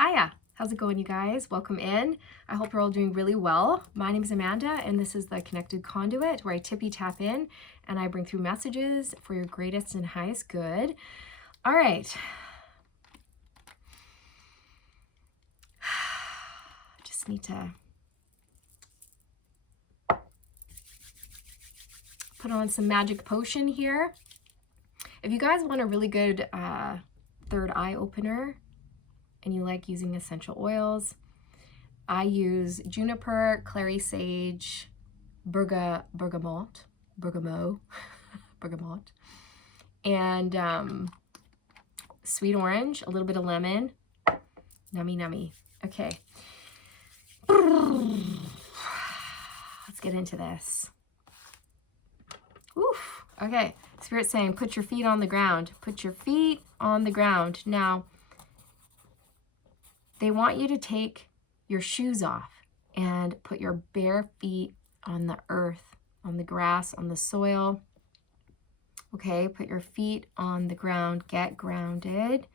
Hiya, how's it going, you guys? Welcome in. I hope you're all doing really well. My name is Amanda, and this is the Connected Conduit, where I tippy tap in and I bring through messages for your greatest and highest good. All right. Just need to put on some magic potion here. If you guys want a really good third eye opener and you like using essential oils, I use juniper, clary sage, bergamot, and sweet orange, a little bit of lemon. Nummy. Okay. Let's get into this. Oof. Okay. Spirit's saying, put your feet on the ground. Put your feet on the ground. Now, they want you to take your shoes off and put your bare feet on the earth, on the grass, on the soil. Okay, put your feet on the ground, get grounded,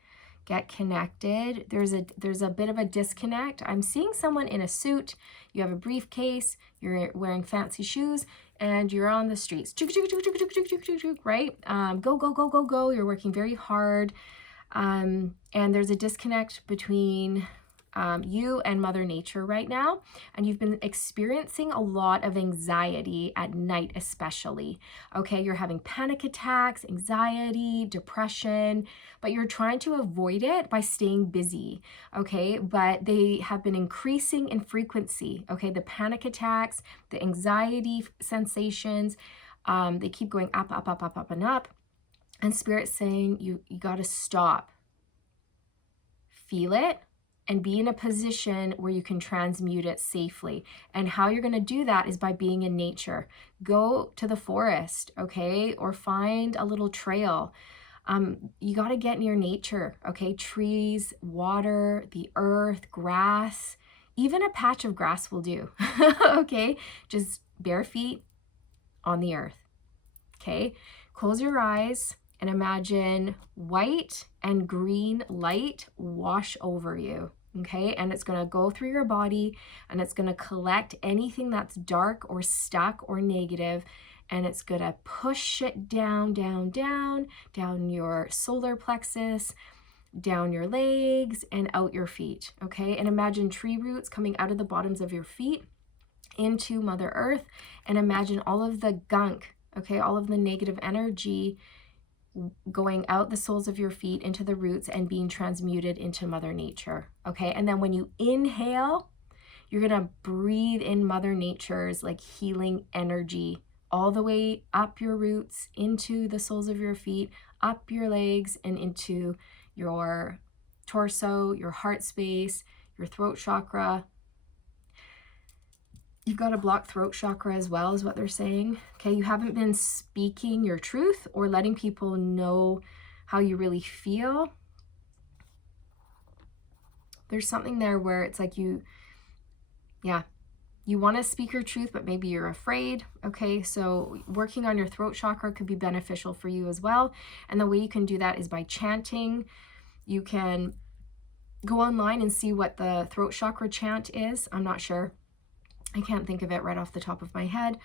get connected. There's a bit of a disconnect. I'm seeing someone in a suit, you have a briefcase, you're wearing fancy shoes, and you're on the streets, right? Go, you're working very hard. And there's a disconnect between you and Mother Nature right now, and you've been experiencing a lot of anxiety at night especially. Okay, you're having panic attacks, anxiety, depression, but you're trying to avoid it by staying busy. Okay, but they have been increasing in frequency. Okay, the panic attacks, the anxiety sensations, they keep going up and up. And Spirit's saying you got to stop, feel it, and be in a position where you can transmute it safely. And how you're going to do that is by being in nature. Go to the forest, okay, or find a little trail. You got to get near nature, okay? Trees, water, the earth, grass, even a patch of grass will do, okay? Just bare feet on the earth, okay? Close your eyes and imagine white and green light wash over you, okay? And it's going to go through your body and it's going to collect anything that's dark or stuck or negative, and it's going to push it down your solar plexus, down your legs and out your feet, okay? And imagine tree roots coming out of the bottoms of your feet into Mother Earth, and imagine all of the gunk, okay, all of the negative energy going out the soles of your feet into the roots and being transmuted into Mother Nature, okay? And then when you inhale, you're gonna breathe in Mother Nature's like healing energy all the way up your roots, into the soles of your feet, up your legs, and into your torso, your heart space, your throat chakra. You've got a blocked throat chakra as well, is what they're saying. Okay, you haven't been speaking your truth or letting people know how you really feel. There's something there where it's like you want to speak your truth, but maybe you're afraid. Okay, so working on your throat chakra could be beneficial for you as well. And the way you can do that is by chanting. You can go online and see what the throat chakra chant is. I'm not sure. I can't think of it right off the top of my head.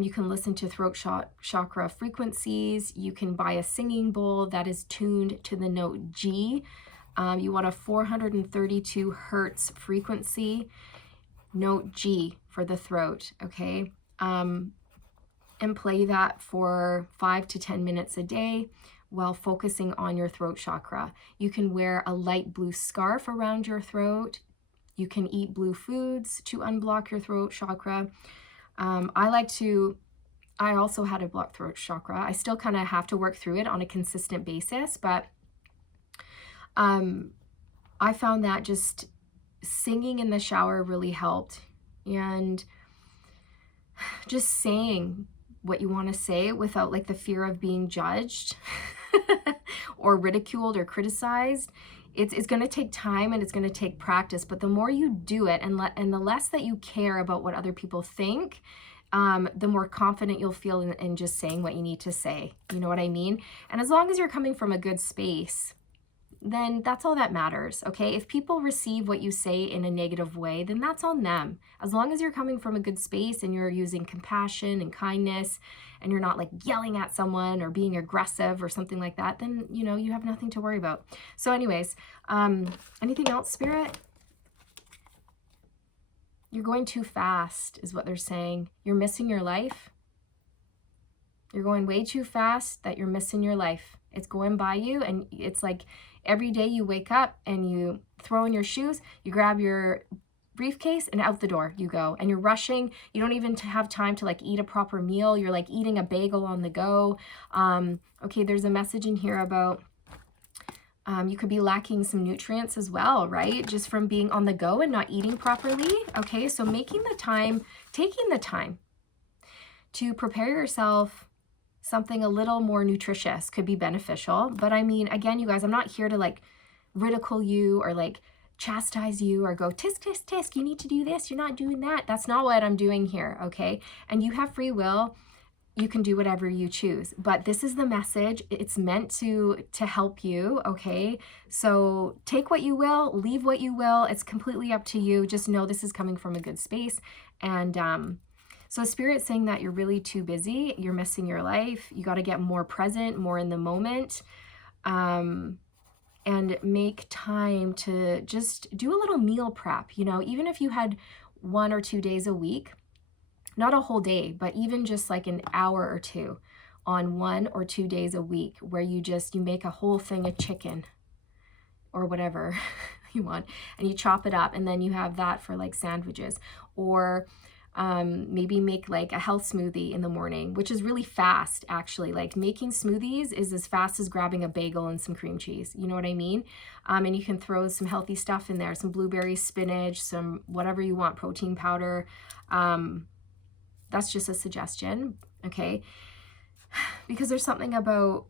You can listen to throat chakra frequencies. You can buy a singing bowl that is tuned to the note G. You want a 432 hertz frequency, note G for the throat, okay? And play that for 5 to 10 minutes a day while focusing on your throat chakra. You can wear a light blue scarf around your throat. You can eat blue foods to unblock your throat chakra. I also had a blocked throat chakra. I still kind of have to work through it on a consistent basis, but I found that just singing in the shower really helped. And just saying what you want to say without like the fear of being judged or ridiculed or criticized. It's going to take time and it's going to take practice, but the more you do it and the less that you care about what other people think, the more confident you'll feel in just saying what you need to say. You know what I mean? And as long as you're coming from a good space, then that's all that matters, okay? If people receive what you say in a negative way, then that's on them. As long as you're coming from a good space and you're using compassion and kindness and you're not like yelling at someone or being aggressive or something like that, then, you know, you have nothing to worry about. So anyways, anything else, Spirit? You're going too fast is what they're saying. You're missing your life. You're going way too fast that you're missing your life. It's going by you, and it's like every day you wake up and you throw in your shoes, you grab your briefcase, and out the door you go. And you're rushing. You don't even have time to like eat a proper meal. You're like eating a bagel on the go. Okay, there's a message in here about you could be lacking some nutrients as well, right? Just from being on the go and not eating properly. Okay, so taking the time to prepare yourself something a little more nutritious could be beneficial. But I mean, again, you guys, I'm not here to like ridicule you or like chastise you or go tisk, tisk, tisk, you need to do this, you're not doing that. That's not what I'm doing here, okay? And you have free will. You can do whatever you choose. But this is the message. It's meant to help you, okay? So take what you will, leave what you will. It's completely up to you. Just know this is coming from a good space. And so Spirit's saying that you're really too busy. You're missing your life. You got to get more present, more in the moment, and make time to just do a little meal prep. You know, even if you had 1 or 2 days a week, not a whole day, but even just like an hour or two on 1 or 2 days a week where you make a whole thing of chicken or whatever you want, and you chop it up, and then you have that for like sandwiches. Or maybe make like a health smoothie in the morning, which is really fast actually. Like making smoothies is as fast as grabbing a bagel and some cream cheese. You know what I mean? And you can throw some healthy stuff in there, some blueberries, spinach, some whatever you want, protein powder. That's just a suggestion, okay? Because there's something about,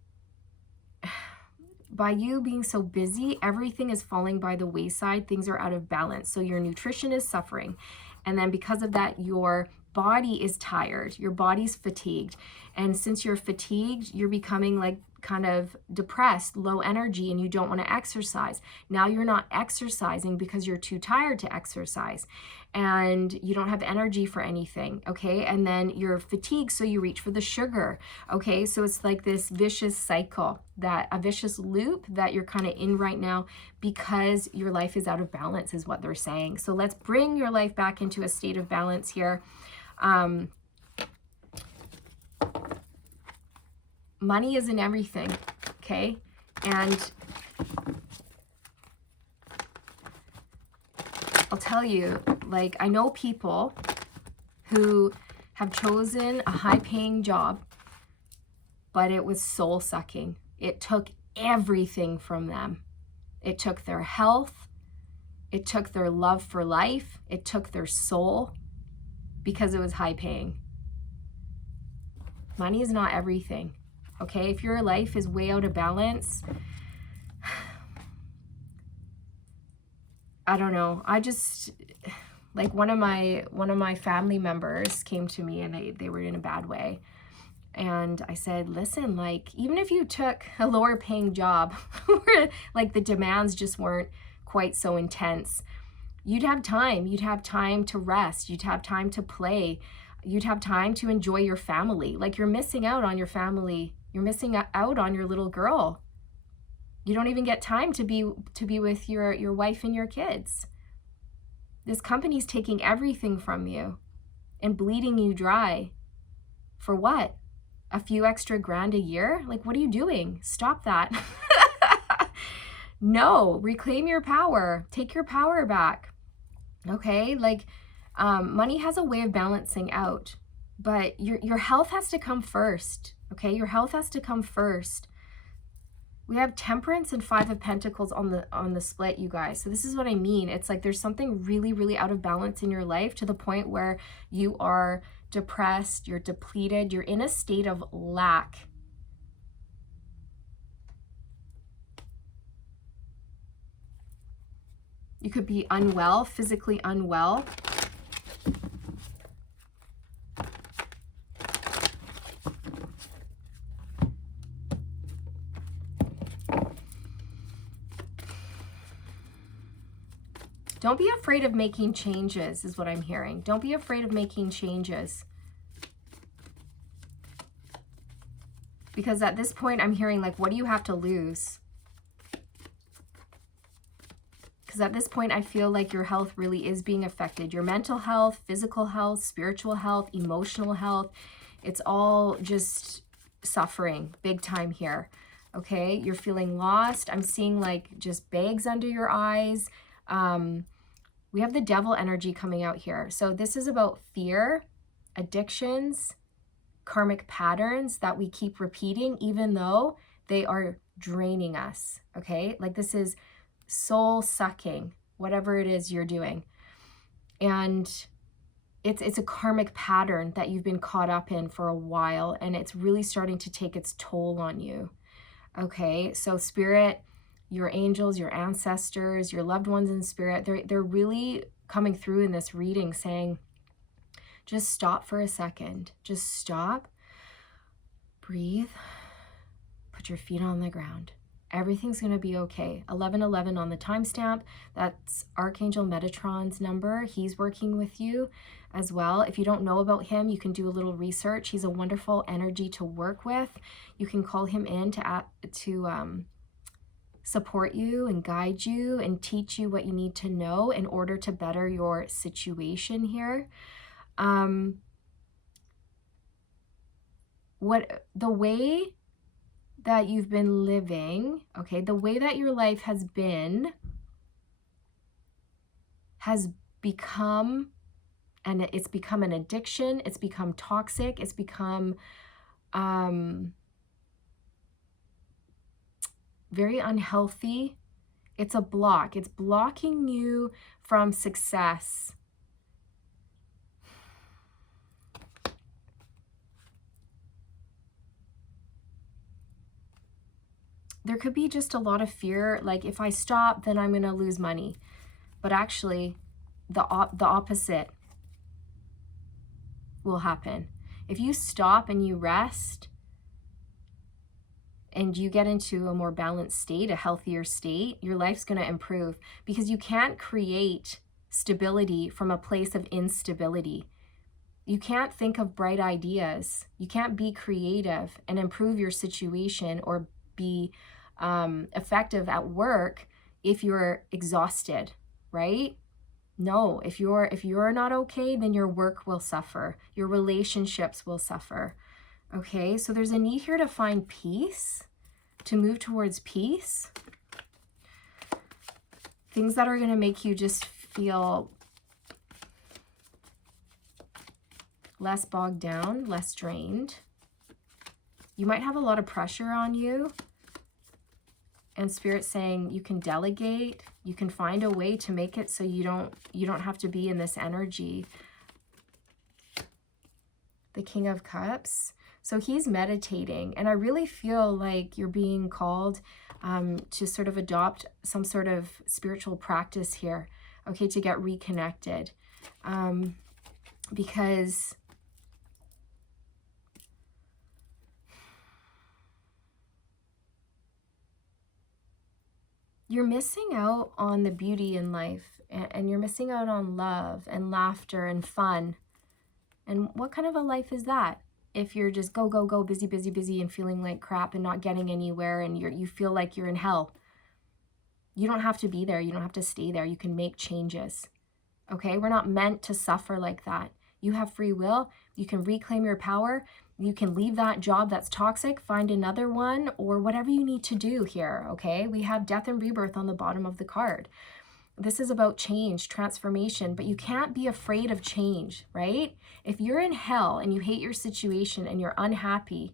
by you being so busy, everything is falling by the wayside. Things are out of balance. So your nutrition is suffering. And then because of that, your body is tired. Your body's fatigued. And since you're fatigued, you're becoming like kind of depressed, low energy, and you don't want to exercise. Now you're not exercising because you're too tired to exercise. And you don't have energy for anything, okay? And then you're fatigued, so you reach for the sugar, okay? So it's like this vicious cycle, a vicious loop that you're kind of in right now because your life is out of balance is what they're saying. So let's bring your life back into a state of balance here. Money isn't everything, okay? And I'll tell you, like, I know people who have chosen a high-paying job, but it was soul-sucking. It took everything from them. It took their health. It took their love for life. It took their soul because it was high-paying. Money is not everything, okay? If your life is way out of balance, I don't know. I just, like, one of my family members came to me and they were in a bad way. And I said, listen, like, even if you took a lower paying job where like the demands just weren't quite so intense, you'd have time. You'd have time to rest. You'd have time to play. You'd have time to enjoy your family. Like, you're missing out on your family. You're missing out on your little girl. You don't even get time to be with your wife and your kids. This company's taking everything from you and bleeding you dry. For what? A few extra grand a year? Like, what are you doing? Stop that. No, reclaim your power. Take your power back. Okay? Like, money has a way of balancing out, but your health has to come first. Okay? Your health has to come first. We have Temperance and 5 of Pentacles on the split, you guys. So this is what I mean. It's like there's something really, really out of balance in your life to the point where you are depressed, you're depleted, you're in a state of lack. You could be unwell, physically unwell. Don't be afraid of making changes is what I'm hearing. Don't be afraid of making changes. Because at this point, I'm hearing like, what do you have to lose? Because at this point, I feel like your health really is being affected. Your mental health, physical health, spiritual health, emotional health. It's all just suffering big time here. Okay, you're feeling lost. I'm seeing like just bags under your eyes. We have the devil energy coming out here. So this is about fear, addictions, karmic patterns that we keep repeating, even though they are draining us. Okay, like this is soul sucking, whatever it is you're doing. And it's a karmic pattern that you've been caught up in for a while, and it's really starting to take its toll on you. Okay, so spirit, your angels, your ancestors, your loved ones in spirit, they're really coming through in this reading saying, just stop for a second. Just stop, breathe, put your feet on the ground. Everything's going to be okay. 1111 on the timestamp. That's Archangel Metatron's number. He's working with you as well. If you don't know about him, you can do a little research. He's a wonderful energy to work with. You can call him in to support you and guide you and teach you what you need to know in order to better your situation here. The way that you've been living, okay, the way that your life has become, and it's become an addiction, it's become toxic, it's become very unhealthy. It's a block. It's blocking you from success. There could be just a lot of fear, like if I stop, then I'm going to lose money. But actually, the opposite will happen. If you stop and you rest and you get into a more balanced state, a healthier state, your life's going to improve, because you can't create stability from a place of instability. You can't think of bright ideas. You can't be creative and improve your situation or be effective at work if you're exhausted, right? No, if you're not okay, then your work will suffer. Your relationships will suffer. Okay, so there's a need here to find peace, to move towards peace. Things that are going to make you just feel less bogged down, less drained. You might have a lot of pressure on you. And Spirit's saying you can delegate, you can find a way to make it so you don't have to be in this energy. The King of Cups. So he's meditating, and I really feel like you're being called to sort of adopt some sort of spiritual practice here, okay, to get reconnected. Because you're missing out on the beauty in life, and you're missing out on love and laughter and fun. And what kind of a life is that if you're just go, go, go, busy, busy, busy, and feeling like crap and not getting anywhere, and you feel like you're in hell? You don't have to be there. You don't have to stay there. You can make changes. Okay? We're not meant to suffer like that. You have free will. You can reclaim your power. You can leave that job that's toxic, find another one, or whatever you need to do here, okay? We have death and rebirth on the bottom of the card. This is about change, transformation, but you can't be afraid of change, right? If you're in hell and you hate your situation and you're unhappy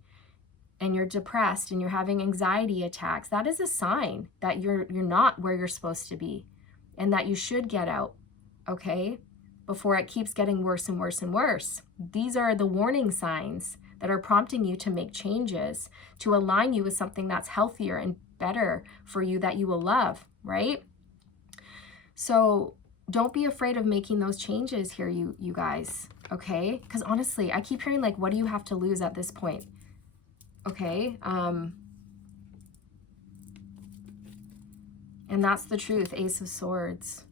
and you're depressed and you're having anxiety attacks, that is a sign that you're not where you're supposed to be and that you should get out, okay? Before it keeps getting worse and worse and worse. These are the warning signs that are prompting you to make changes, to align you with something that's healthier and better for you that you will love, right? So don't be afraid of making those changes here, you guys, okay? Because honestly, I keep hearing like, what do you have to lose at this point? Okay? And that's the truth, Ace of Swords.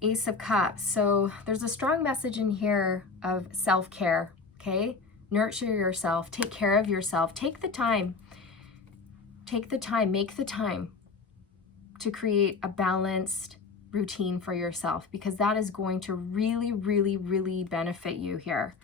Ace of Cups. So there's a strong message in here of self-care, okay? Nurture yourself, take care of yourself, take the time, make the time to create a balanced routine for yourself, because that is going to really, really, really benefit you here.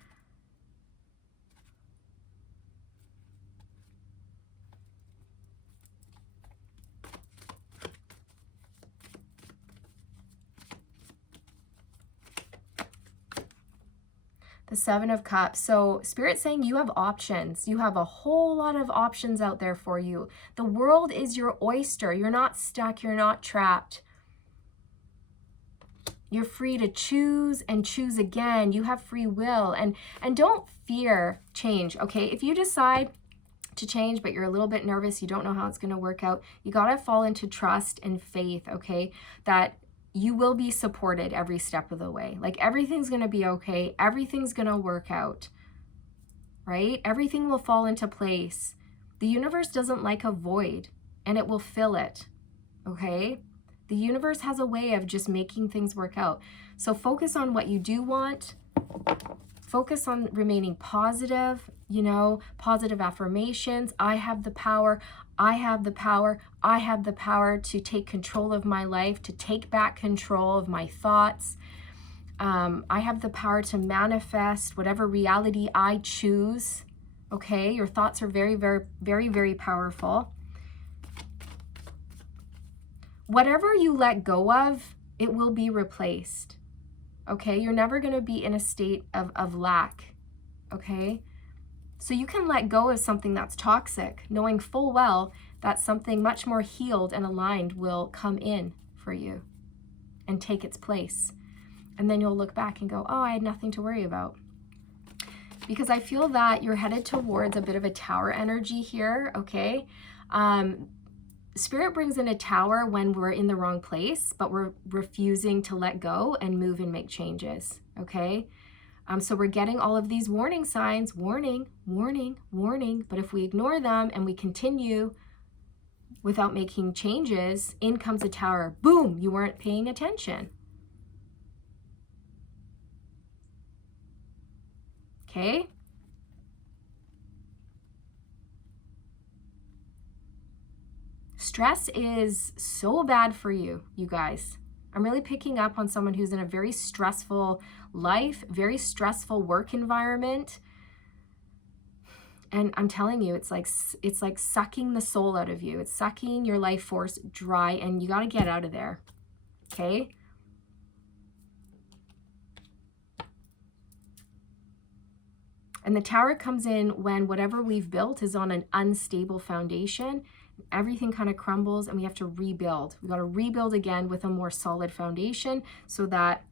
The Seven of Cups. So Spirit's saying you have options. You have a whole lot of options out there for you. The world is your oyster. You're not stuck. You're not trapped. You're free to choose and choose again. You have free will. And don't fear change, okay? If you decide to change, but you're a little bit nervous, you don't know how it's going to work out, you got to fall into trust and faith, okay? That you will be supported every step of the way. Like everything's going to be okay. Everything's going to work out, right? Everything will fall into place. The universe doesn't like a void, and it will fill it, okay? The universe has a way of just making things work out. So focus on what you do want. Focus on remaining positive, you know, positive affirmations. I have the power. I have the power. I have the power to take control of my life, to take back control of my thoughts. I have the power to manifest whatever reality I choose. Okay, your thoughts are very, very, very, very powerful. Whatever you let go of, it will be replaced. Okay, you're never going to be in a state of lack. Okay, so you can let go of something that's toxic, knowing full well that something much more healed and aligned will come in for you and take its place. And then you'll look back and go, oh, I had nothing to worry about. Because I feel that you're headed towards a bit of a tower energy here, okay? Spirit brings in a tower when we're in the wrong place, but we're refusing to let go and move and make changes, okay? So we're getting all of these warning signs, warning, warning, warning, but if we ignore them and we continue without making changes, in comes a tower. Boom, you weren't paying attention. Okay? Stress is so bad for you, you guys. I'm really picking up on someone who's in a very stressful life, very stressful work environment. And I'm telling you, it's like sucking the soul out of you. It's sucking your life force dry, and you got to get out of there. Okay? And the tower comes in when whatever we've built is on an unstable foundation. Everything kind of crumbles and we have to rebuild. We got to rebuild again with a more solid foundation so that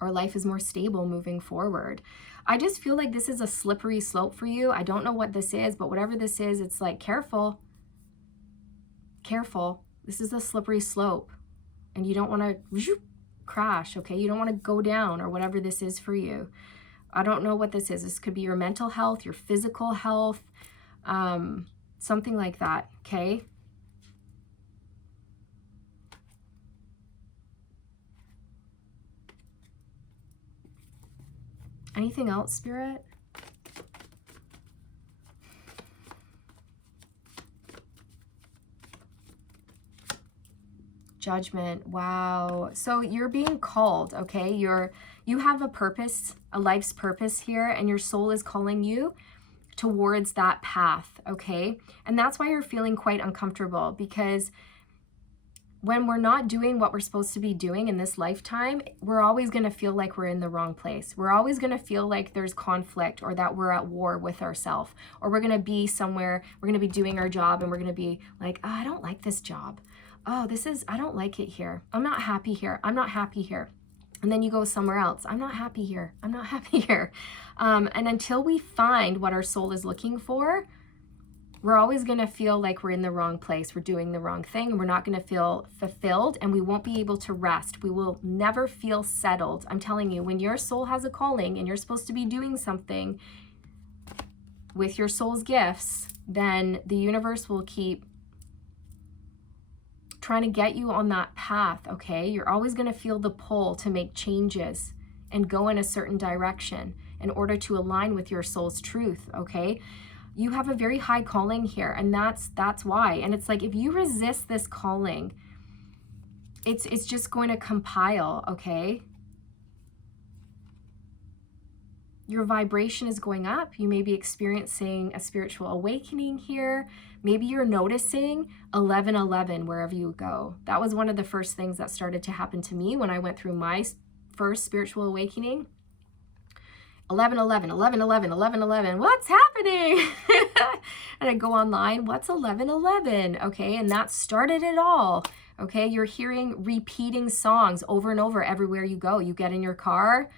our life is more stable moving forward. I just feel like this is a slippery slope for you. I don't know what this is, but whatever this is, it's like, careful. Careful. This is a slippery slope. And you don't want to crash, okay? You don't want to go down or whatever this is for you. I don't know what this is. This could be your mental health, your physical health, something like that, okay? Anything else, Spirit? Judgment. Wow. So you're being called, okay? You have a purpose, a life's purpose here, and your soul is calling you towards that path, okay? And that's why you're feeling quite uncomfortable, because when we're not doing what we're supposed to be doing in this lifetime, we're always going to feel like we're in the wrong place. We're always going to feel like there's conflict, or that we're at war with ourselves, or we're going to be somewhere, we're going to be doing our job and we're going to be like, oh, I don't like this job. Oh, I don't like it here. I'm not happy here. I'm not happy here. And then you go somewhere else. I'm not happy here. I'm not happy here. And until we find what our soul is looking for, we're always going to feel like we're in the wrong place. We're doing the wrong thing. We're not going to feel fulfilled, and we won't be able to rest. We will never feel settled. I'm telling you, when your soul has a calling and you're supposed to be doing something with your soul's gifts, then the universe will keep trying to get you on that path, okay? You're always going to feel the pull to make changes and go in a certain direction in order to align with your soul's truth, okay? You have a very high calling here, and that's why. And it's like, if you resist this calling, it's just going to compile, okay? Your vibration is going up. You may be experiencing a spiritual awakening here. Maybe you're noticing 1111 wherever you go. That was one of the first things that started to happen to me when I went through my first spiritual awakening. 1111, 1111, 1111, what's happening? And I go online, what's 1111? Okay, and that started it all. Okay, you're hearing repeating songs over and over everywhere you go. You get in your car,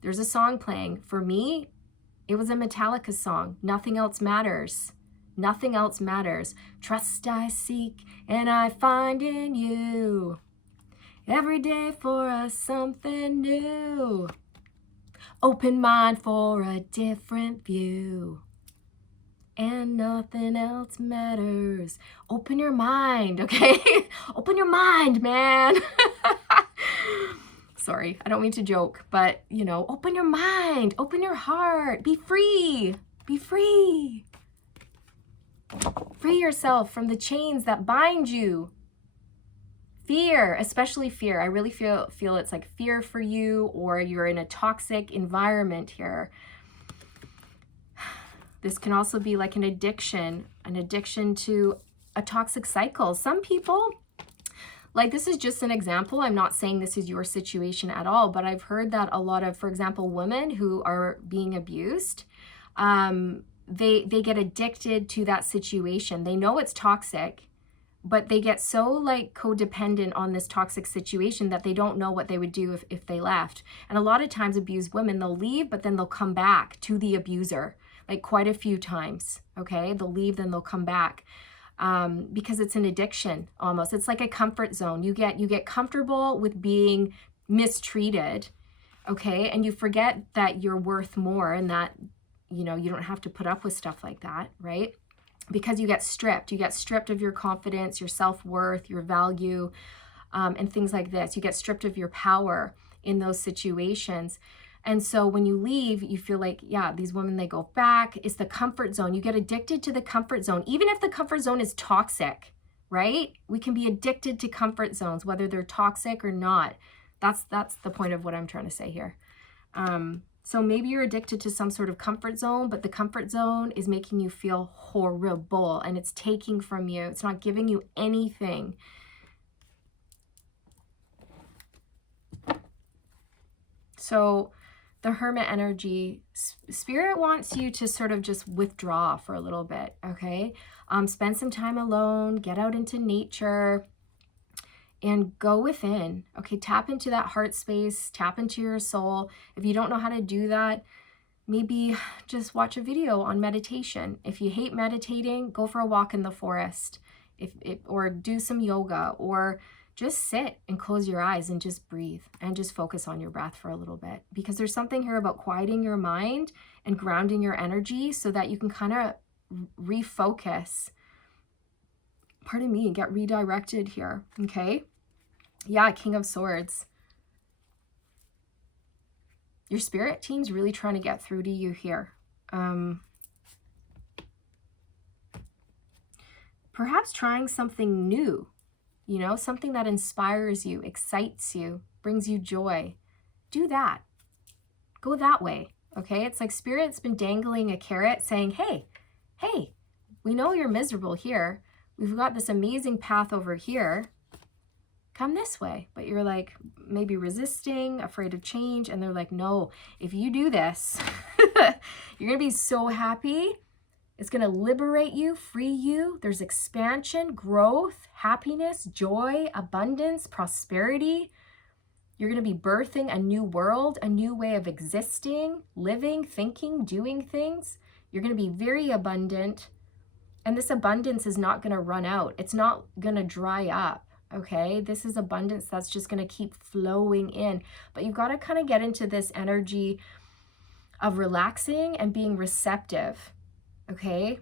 there's a song playing. For me, it was a Metallica song. Nothing else matters. Nothing else matters. Trust I seek and I find in you. Every day for us something new. Open mind for a different view. And nothing else matters. Open your mind, okay? Open your mind, man. Sorry, I don't mean to joke, but, you know, open your mind, open your heart, be free, be free. Free yourself from the chains that bind you. Fear, especially fear. I really feel it's like fear for you, or you're in a toxic environment here. This can also be like an addiction to a toxic cycle. Some people, like, this is just an example. I'm not saying this is your situation at all, but I've heard that a lot of, for example, women who are being abused, they get addicted to that situation. They know it's toxic, but they get so like codependent on this toxic situation that they don't know what they would do if they left. And a lot of times abused women, they'll leave, but then they'll come back to the abuser, like quite a few times, okay? They'll leave, then they'll come back. Because it's an addiction almost. It's like a comfort zone. You get comfortable with being mistreated, okay? And you forget that you're worth more and that, you know, you don't have to put up with stuff like that, right? Because you get stripped. You get stripped of your confidence, your self-worth, your value, and things like this. You get stripped of your power in those situations. And so when you leave, you feel like, yeah, these women, they go back. It's the comfort zone. You get addicted to the comfort zone, even if the comfort zone is toxic, right? We can be addicted to comfort zones, whether they're toxic or not. That's the point of what I'm trying to say here. So maybe you're addicted to some sort of comfort zone, but the comfort zone is making you feel horrible and it's taking from you. It's not giving you anything. So the Hermit energy, Spirit wants you to sort of just withdraw for a little bit, okay? Spend some time alone, get out into nature, and go within, okay? Tap into that heart space, tap into your soul. If you don't know how to do that, maybe just watch a video on meditation. If you hate meditating, go for a walk in the forest, or do some yoga, or just sit and close your eyes and just breathe and just focus on your breath for a little bit, because there's something here about quieting your mind and grounding your energy so that you can kind of refocus, pardon me, and get redirected here, okay? Yeah, King of Swords. Your spirit team's really trying to get through to you here. Perhaps trying something new, you know, something that inspires you, excites you, brings you joy. Do that. Go that way, okay? It's like Spirit's been dangling a carrot saying, hey, we know you're miserable here. We've got this amazing path over here. Come this way. But you're like maybe resisting, afraid of change. And they're like, no, if you do this, you're going to be so happy. It's going to liberate you, free you. There's expansion, growth, happiness, joy, abundance, prosperity. You're going to be birthing a new world, a new way of existing, living, thinking, doing things. You're going to be very abundant. And this abundance is not going to run out. It's not going to dry up, okay? This is abundance that's just going to keep flowing in. But you've got to kind of get into this energy of relaxing and being receptive, okay?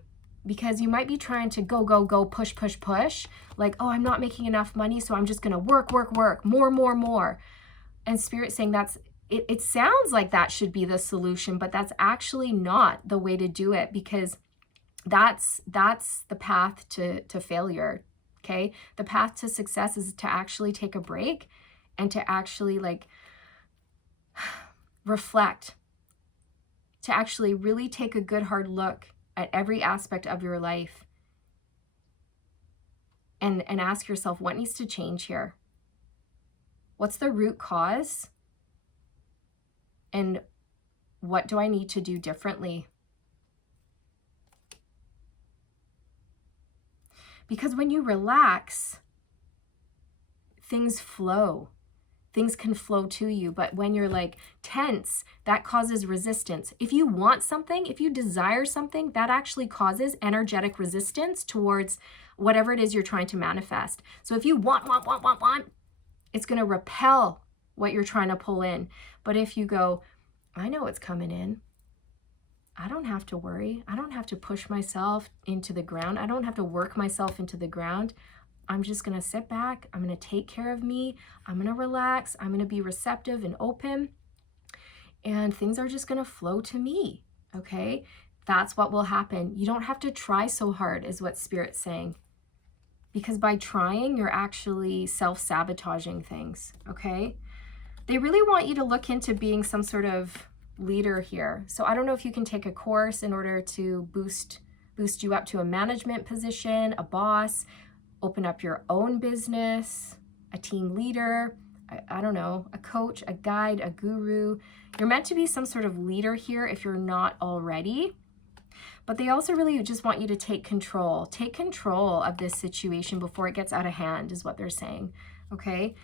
because you might be trying to go, go, go, push, push, push. Like, oh, I'm not making enough money, so I'm just going to work, work, work, more, more, more. And Spirit saying it sounds like that should be the solution, but that's actually not the way to do it, because that's the path to failure. Okay. The path to success is to actually take a break and to actually like reflect, to actually really take a good hard look at every aspect of your life and ask yourself, what needs to change here? What's the root cause? And what do I need to do differently? Because when you relax, things flow. Things can flow to you. But when you're like tense, that causes resistance. If you want something, if you desire something, that actually causes energetic resistance towards whatever it is you're trying to manifest. So if you want, it's going to repel what you're trying to pull in. But if you go, I know it's coming in. I don't have to worry. I don't have to push myself into the ground. I don't have to work myself into the ground. I'm just going to sit back. I'm going to take care of me. I'm going to relax. I'm going to be receptive and open. And things are just going to flow to me. Okay? That's what will happen. You don't have to try so hard, is what Spirit's saying. Because by trying, you're actually self-sabotaging things. Okay? They really want you to look into being some sort of leader here. So I don't know if you can take a course in order to boost you up to a management position, a boss, open up your own business, a team leader, I don't know, a coach, a guide, a guru. You're meant to be some sort of leader here if you're not already. But they also really just want you to take control. Take control of this situation before it gets out of hand, is what they're saying. Okay?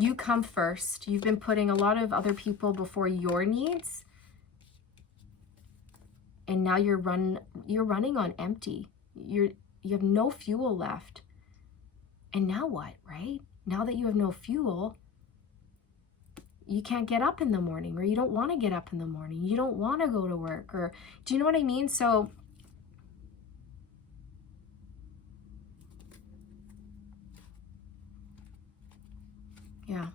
You come first. You've been putting a lot of other people before your needs. And now you're running on empty. You have no fuel left. And now what, right? Now that you have no fuel, you can't get up in the morning, or you don't want to get up in the morning. You don't want to go to work, or do you know what I mean? So yeah.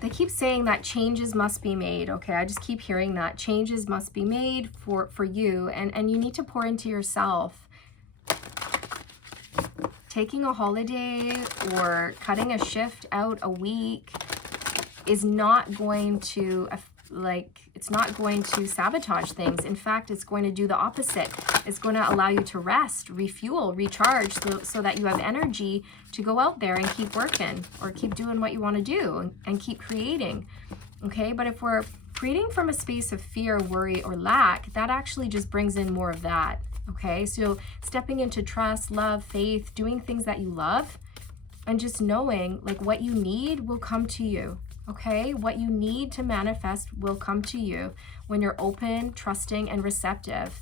They keep saying that changes must be made. Okay, I just keep hearing that. Changes must be made for you, and you need to pour into yourself. Taking a holiday or cutting a shift out a week is not going to, it's not going to sabotage things. In fact, it's going to do the opposite. It's going to allow you to rest, refuel, recharge, so that you have energy to go out there and keep working or keep doing what you want to do and keep creating. Okay, but if we're creating from a space of fear, worry, or lack, that actually just brings in more of that. Okay, so stepping into trust, love, faith, doing things that you love, and just knowing like what you need will come to you. Okay, what you need to manifest will come to you when you're open, trusting, and receptive.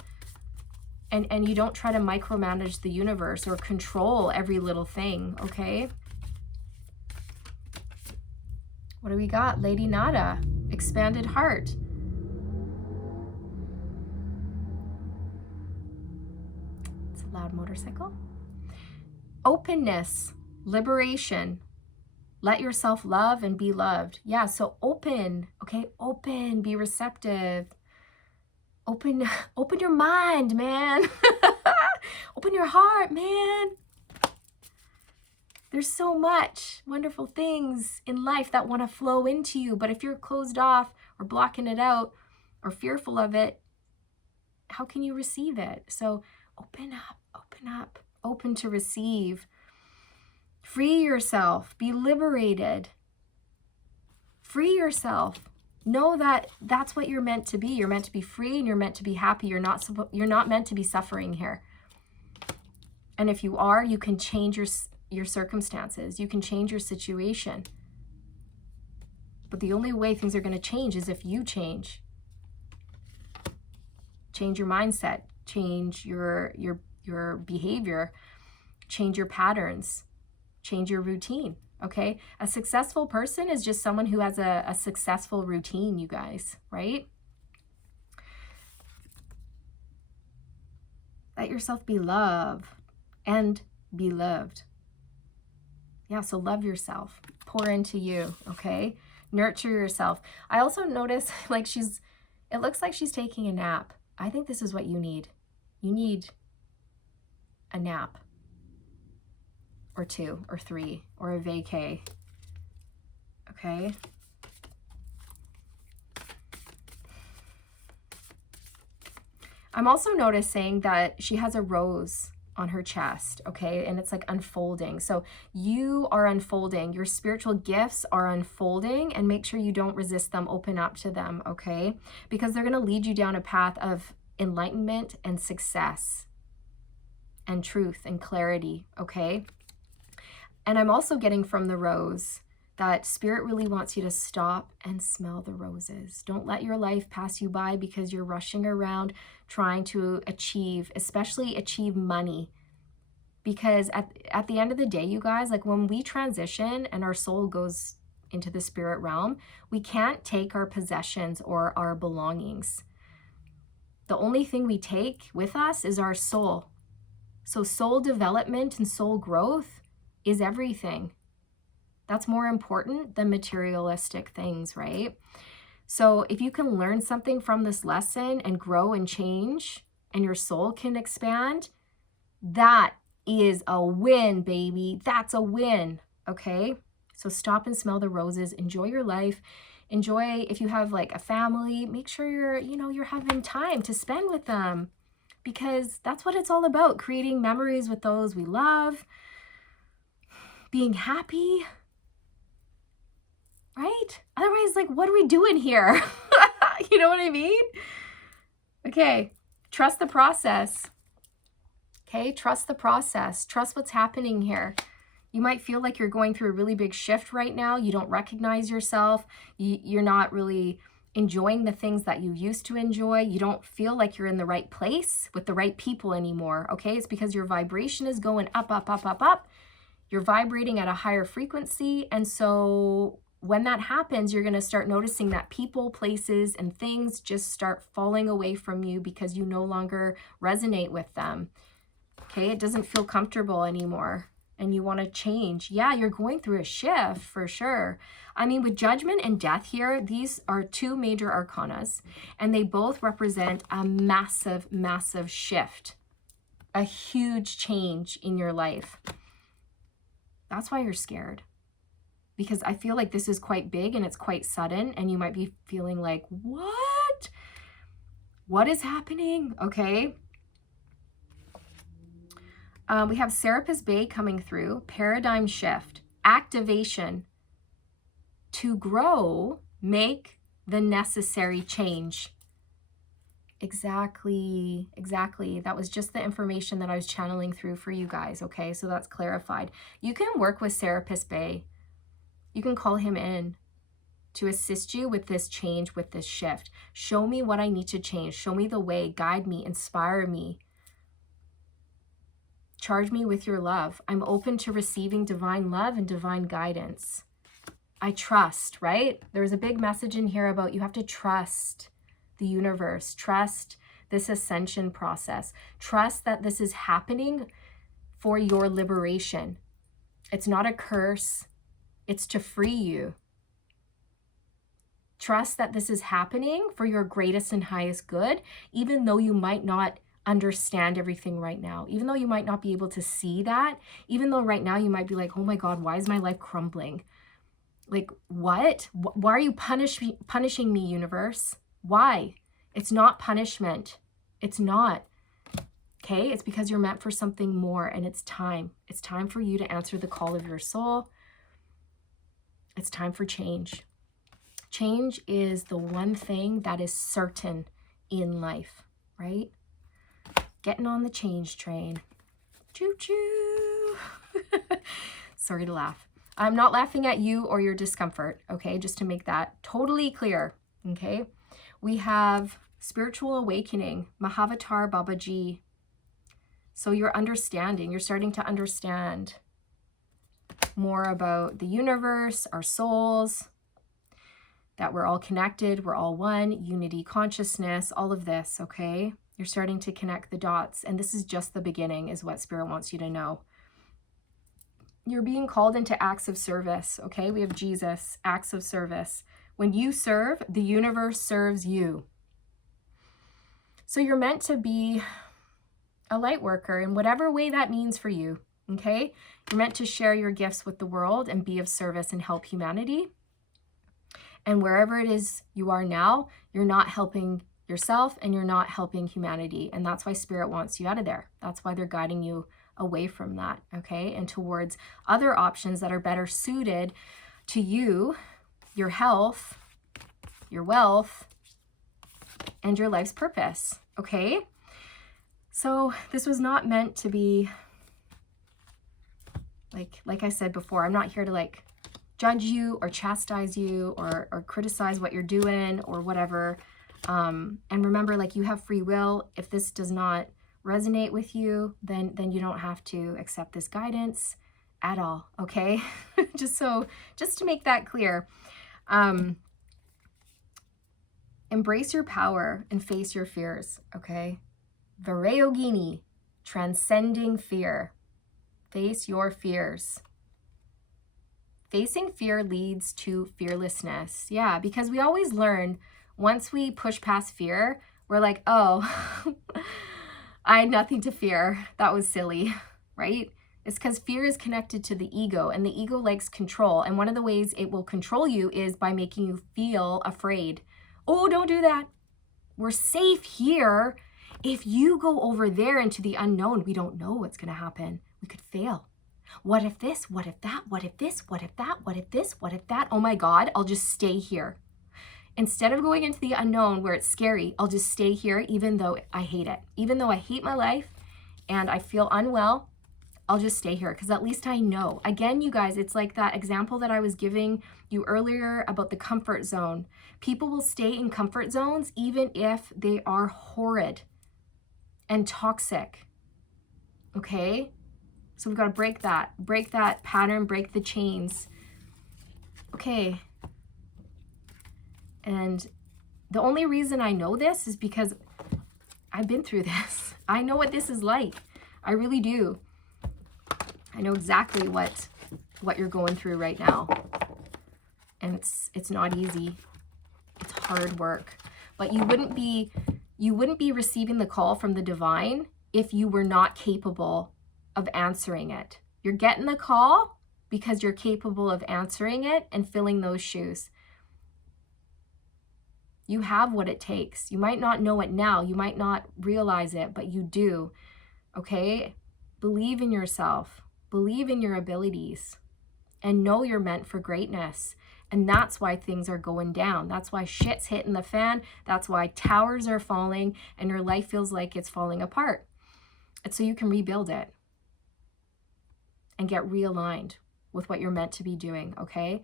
And you don't try to micromanage the universe or control every little thing, okay? What do we got? Lady Nada, expanded heart. It's a loud motorcycle. Openness, liberation. Let yourself love and be loved. Yeah, so open, okay? Open, be receptive. Open your mind, man. Open your heart, man. There's so much wonderful things in life that want to flow into you, but if you're closed off or blocking it out or fearful of it, how can you receive it? So open up, open to receive. Free yourself, be liberated. Free yourself. Know that that's what you're meant to be. You're meant to be free and you're meant to be happy. You're not meant to be suffering here. And if you are, you can change your circumstances. You can change your situation. But the only way things are going to change is if you change. Change your mindset, change your behavior, change your patterns, change your routine. okay? A successful person is just someone who has a successful routine, you guys, right? Let yourself be loved and be loved. Yeah, so love yourself. Pour into you, okay? Nurture yourself. I also notice like it looks like she's taking a nap. I think this is what you need. You need a nap or 2 or 3 or a vacay, okay? I'm also noticing that she has a rose on her chest, okay? And it's like unfolding. So you are unfolding. Your spiritual gifts are unfolding, and make sure you don't resist them. Open up to them, okay? Because they're going to lead you down a path of enlightenment and success and truth and clarity, okay? And I'm also getting from the rose that Spirit really wants you to stop and smell the roses. Don't let your life pass you by because you're rushing around trying to achieve, especially achieve money. Because at the end of the day, you guys, like when we transition and our soul goes into the spirit realm, we can't take our possessions or our belongings. The only thing we take with us is our soul. So soul development and soul growth is everything. That's more important than materialistic things, right? So if you can learn something from this lesson and grow and change, and your soul can expand, that is a win, baby. That's a win, okay? So stop and smell the roses. Enjoy your life. Enjoy, if you have like a family, make sure you're having time to spend with them, because that's what it's all about, creating memories with those we love, being happy, right? Otherwise, like, what are we doing here? You know what I mean? Okay, trust the process. Okay, trust the process. Trust what's happening here. You might feel like you're going through a really big shift right now. You don't recognize yourself. You're not really enjoying the things that you used to enjoy. You don't feel like you're in the right place with the right people anymore, okay? It's because your vibration is going up, up, up, up, up. You're vibrating at a higher frequency, and so when that happens, you're going to start noticing that people, places, and things just start falling away from you because you no longer resonate with them. Okay, it doesn't feel comfortable anymore, and you want to change. Yeah, you're going through a shift for sure. I mean, with judgment and death here, these are 2 major arcanas, and they both represent a massive, massive shift, a huge change in your life. That's why you're scared. Because I feel like this is quite big and it's quite sudden, and you might be feeling like, what? What is happening? Okay. We have Serapis Bay coming through, paradigm shift, activation to grow, make the necessary change. Exactly. That was just the information that I was channeling through for you guys, okay? So that's clarified. You can work with Serapis Bay. You can call him in to assist you with this change, with this shift. Show me what I need to change. Show me the way, guide me, inspire me. Charge me with your love. I'm open to receiving divine love and divine guidance. I trust, right? There's a big message in here about you have to trust the universe, trust this ascension process, trust that this is happening for your liberation. It's not a curse, it's to free you. Trust that this is happening for your greatest and highest good, even though you might not understand everything right now, even though you might not be able to see that, even though right now you might be like, oh my God, why is my life crumbling? Like, what? Why are you punishing me, universe? Why? It's not punishment. It's not. Okay? It's because you're meant for something more, and it's time. It's time for you to answer the call of your soul. It's time for change. Change is the one thing that is certain in life, right? Getting on the change train. Choo-choo. Sorry to laugh. I'm not laughing at you or your discomfort, okay? Just to make that totally clear, okay? We have spiritual awakening, Mahavatar Babaji. So you're understanding, you're starting to understand more about the universe, our souls, that we're all connected, we're all one, unity consciousness, all of this, okay? You're starting to connect the dots, and this is just the beginning, is what Spirit wants you to know. You're being called into acts of service, okay? We have Jesus, acts of service. When you serve, the universe serves you. So you're meant to be a light worker in whatever way that means for you, okay? You're meant to share your gifts with the world and be of service and help humanity. And wherever it is you are now, you're not helping yourself and you're not helping humanity. And that's why Spirit wants you out of there. That's why they're guiding you away from that, okay? And towards other options that are better suited to you, your health, your wealth, and your life's purpose, okay? So this was not meant to be, like I said before, I'm not here to judge you or chastise you or criticize what you're doing or whatever. And remember, you have free will. If this does not resonate with you, then you don't have to accept this guidance at all, okay? just to make that clear. Embrace your power and face your fears, okay? Virayogini, transcending fear. Face your fears. Facing fear leads to fearlessness. Yeah, because we always learn once we push past fear, we're like, oh, I had nothing to fear. That was silly, right? It's because fear is connected to the ego, and the ego likes control. And one of the ways it will control you is by making you feel afraid. Oh, don't do that. We're safe here. If you go over there into the unknown, we don't know what's going to happen. We could fail. What if this? What if that? What if this? What if that? What if this? What if that? Oh my God, I'll just stay here. Instead of going into the unknown where it's scary, I'll just stay here even though I hate it. Even though I hate my life and I feel unwell, I'll just stay here because at least I know. Again, you guys, it's like that example that I was giving you earlier about the comfort zone. People will stay in comfort zones even if they are horrid and toxic, okay? So we've got to break that pattern, break the chains. Okay. And the only reason I know this is because I've been through this. I know what this is like. I really do. I know exactly what you're going through right now. And it's not easy. It's hard work. But you wouldn't be receiving the call from the divine if you were not capable of answering it. You're getting the call because you're capable of answering it and filling those shoes. You have what it takes. You might not know it now. You might not realize it, but you do. Okay? Believe in yourself. Believe in your abilities. And know you're meant for greatness. And that's why things are going down. That's why shit's hitting the fan. That's why towers are falling and your life feels like it's falling apart. It's so you can rebuild it and get realigned with what you're meant to be doing, okay?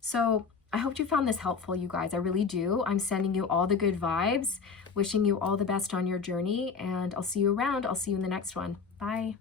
So I hope you found this helpful, you guys. I really do. I'm sending you all the good vibes, wishing you all the best on your journey, and I'll see you around. I'll see you in the next one. Bye.